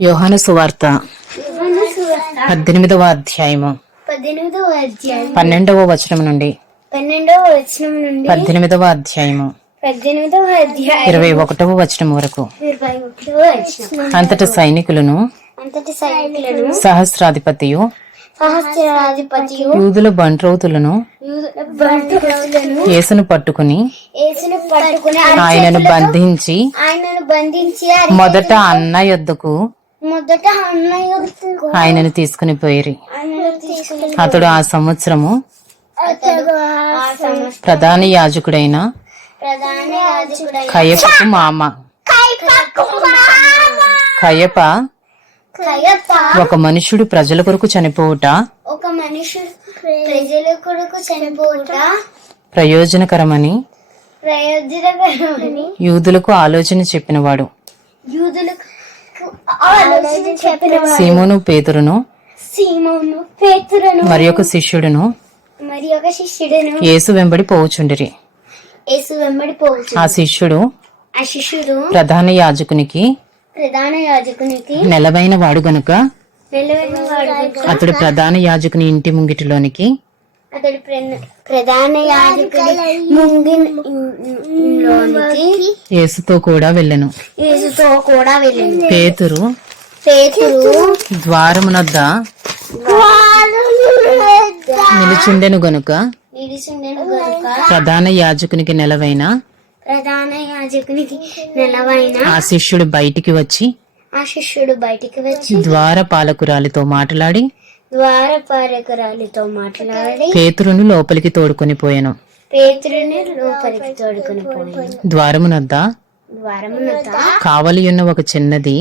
యోహాను సువార్త 18వ అధ్యాయము 12వ వచనం నుండి 18వ అధ్యాయము 21వ వచనం వరకు. అంతట సైనికులను సహస్రాధిపతియు యూదుల బంట్రౌతులను యేసును పట్టుకుని ఆయనను బంధించి మొదట అన్న యొద్దకు ఆయనను తీసుకుని పోయిరి. అతడు ఆ సంవత్సరము ప్రధాన యాజకుడైన కయపకు మామ. కయప ఒక మనుషుడు ప్రజల కొరకు చనిపోవుట ప్రయోజనకరమని యూదులకు ఆలోచన చెప్పినవాడు. సీమోను పేతురును మరి ఒక శిష్యుడును యేసు వెంబడి పోవుచుండిరి. ఆ శిష్యుడు ప్రధాన యాజకునికి నెలవైన వాడు గనుక అతడు ప్రధాన యాజకుని ఇంటి ముంగిటిలోనికి యేసుతో కూడా వెళ్ళెను. పేతురు ద్వారమునొద్ద నిలుచుండెను గనుక ప్రధాన యాజకునికి నెలవైన ఆ శిష్యుడు బయటికి వచ్చి ద్వారపాలకురాలితో మాట్లాడి పేతురును లోపలికి తోడుకొని పోయెను. ద్వారమునొద్ద కావలియున్న ఒక చిన్నది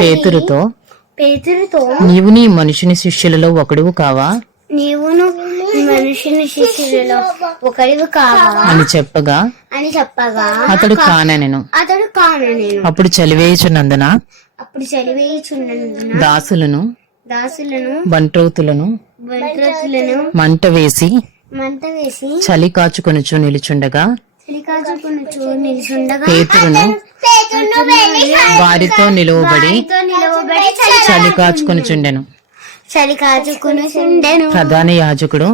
పేతురుతో, నీవు నీ మనుషుని శిష్యులలో ఒకడువు కావా అని చెప్పగా అతడు కానెను. అప్పుడు చలివేయుచున్నందున దాసులను బంట్రౌతులను మంట వేసి చలి కాచుకొనుచు నిలుచుండగా పేతురును వారితో నిలువబడి చలి కాచుకొనుచుండెను. ప్రధాన యాజకుడు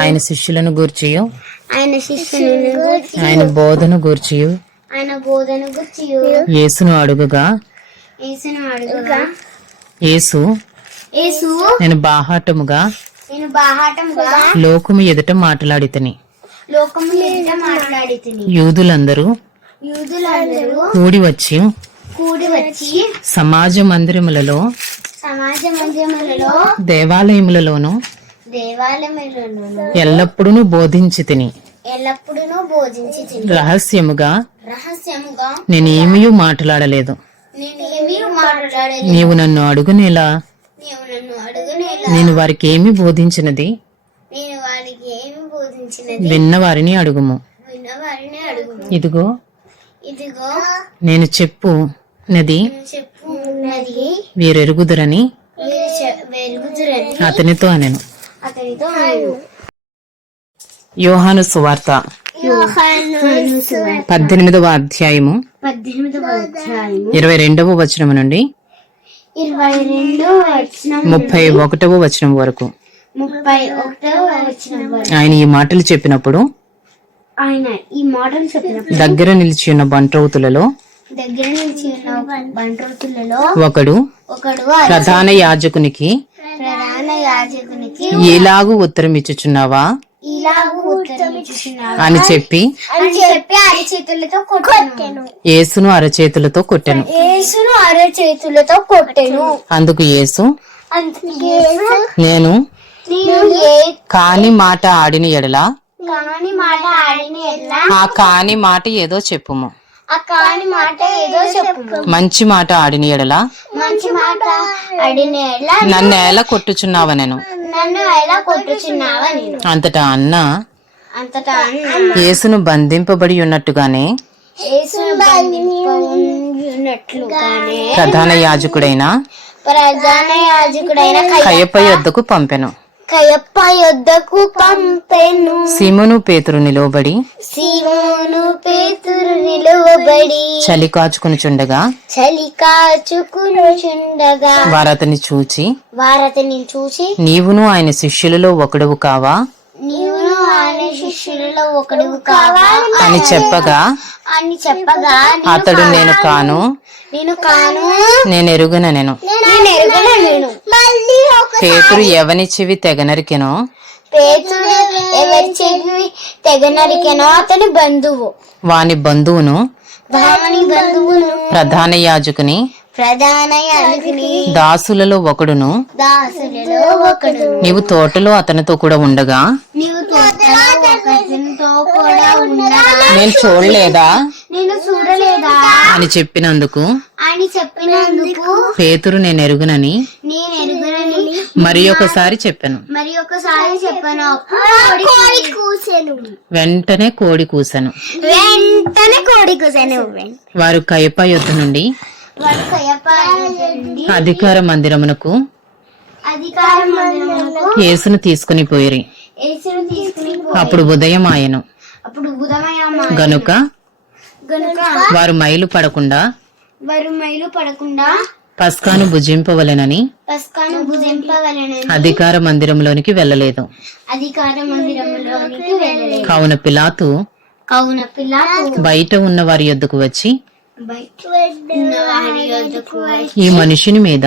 ఆయన శిష్యులను గూర్చియు ఆయన బోధన గూర్చియు యేసును అడుగగా యేసు నేను బాహాటముగా లోకము ఎదుట మాట్లాడితిని. యూదులందరూ కూడి వచ్చి సమాజ మందిరములలో దేవాలయములలోను ఎల్లప్పుడూ బోధించి తిని రహస్యముగా నేనేమీ మాట్లాడలేదు. నీవు నన్ను అడుగునేలా నేను వారికి ఏమి బోధించినది విన్న వారిని అడుగుము. ఇదిగో నేను చెప్పు నది వీరెరుగుదురని అతనితో అనెను. యోహాను సువార్త 18వ అధ్యాయము 22వ వచనం నుండి 31వ వచనం వరకు. ఆయన ఈ మాటలు చెప్పినప్పుడు దగ్గర నిలిచి ఉన్న బంట్రౌతులలో ఒకడు ప్రధాన యాజకునికి ఎలాగూ ఉత్తరం ఇచ్చుచున్నావా అని చెప్పి యేసును అరచేతులతో కొట్టెను. అందుకు యేసు, నేను కాని మాట ఆడిన ఎడల ఆ కాని మాట ఏదో చెప్పుము. మంచి మాట ఆడిన ఎడల నన్ను ఎలా కొట్టుచున్నావా నేను. అంతటా అన్న యేసును బంధింపబడి ఉన్నట్టుగానే ప్రధాన యాజకుడైన కయప యొద్దకు పంపెను. కయప్ప యొద్దకు పంపెను. సిమోను పేతురు నిలువబడి సీమోను పేతురు నిలువబడి చలి కాచుకొనుచుండగా చలి కాచుకునుచుండగా వారతని చూచి వారతని చూసి నీవును ఆయన శిష్యులలో ఒకడువు కావా నీవును ఆయన శిష్యులలో ఒకడు కావా అని చెప్పగా అని చెప్పగా అతడు నేను కాను నేను కాను నేను ఎరుగనెను. నేను ఎరుగను. పేతురు ఎవని చెవి తెగ నరికెనో పేతురు ఎవరి చెవి తెగ నరికెనో అతని బంధువు వాని బంధువును దాని బంధువును ప్రధాన యాజకుని ప్రధాన యాజకుని దాసులలో ఒకడును దాసులలో ఒకడు నీవు తోటలో అతనితో కూడా ఉండగా నీవు తోటలో ఒకరితో కూడా ఉండగా నేను చూడలేదా నేను చూడలేదా అని చెప్పినందుకు అని చెప్పినందుకు పేతురు నేను ఎరుగునని నేను ఎరుగనని మరి ఒకసారి చెప్పాను. మరి ఒకసారి చెప్పాను. కోడి కూసెను. వెంటనే కోడి కూసెను. వెంటనే కోడి కూసెను. వారు కయప యొద్ద నుండి వాడు కయప నుండి అధికార మందిరమునకు అధికార మందిరమునకు యేసును తీసుకుని పోయిరి. యేసును తీసుకుని పోయి అప్పుడు ఉదయం ఆయను అప్పుడు బుధమయమ్మ గనుక గనుక వారు మైలు పడకుండా వారు మైలు పడకుండా పస్కాను భుజింపవలెనని పస్కాను భుజింపవలెనని అధికార మందిరంలోనికి వెళ్ళలేదు. అధికార మందిరములోనికి వెళ్ళలేదు. కావున పిలాతు కావున పిలాతు బయట ఉన్న వారి యొద్దకు వచ్చి బయట ఉన్న వారి యొద్దకు వచ్చి ఈ మనుషుని మీద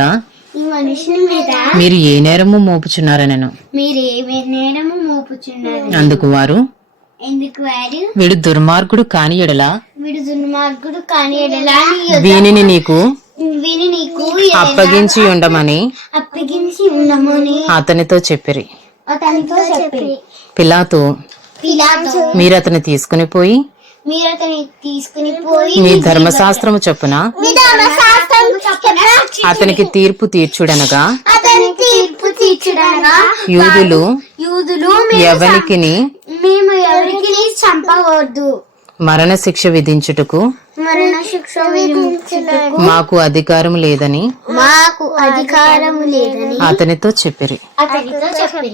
ఈ మనుషుని మీద మీరు ఏ నేరము మోపుచున్నారనెను. మీరేమే నేరము మోపుచున్నారు. అందుకు వారు ఎందుకు వారు వీడు దుర్మార్గుడు కాని ఎడల వీడు దుర్మార్గుడు కాని ఎడలా వీనిని నీకు వీని నీకు అప్పగించి ఉండమని అప్పగించి ఉండమని అతనితో చెప్పిరి. అతనితో చెప్పి పిలాతు పిలాతు మీరు అతన్ని తీసుకుని పోయి మీరు అతని తీసుకుని పోయి మీ ధర్మశాస్త్రము చొప్పున మీ ధర్మశాస్త్రము చొప్పున అతనికి తీర్పు తీర్చుడనగా అతని తీర్పు తీర్చుడనగా యూదులు యూదులు ఎవనికిని మేము ఎవరికి చంపవద్దు మరణ శిక్ష విధించుటకు మరణ శిక్ష విధించుటకు మాకు అధికారం లేదని మాకు అధికారము లేదని అతనితో చెప్పిరి. అతనితో చెప్పి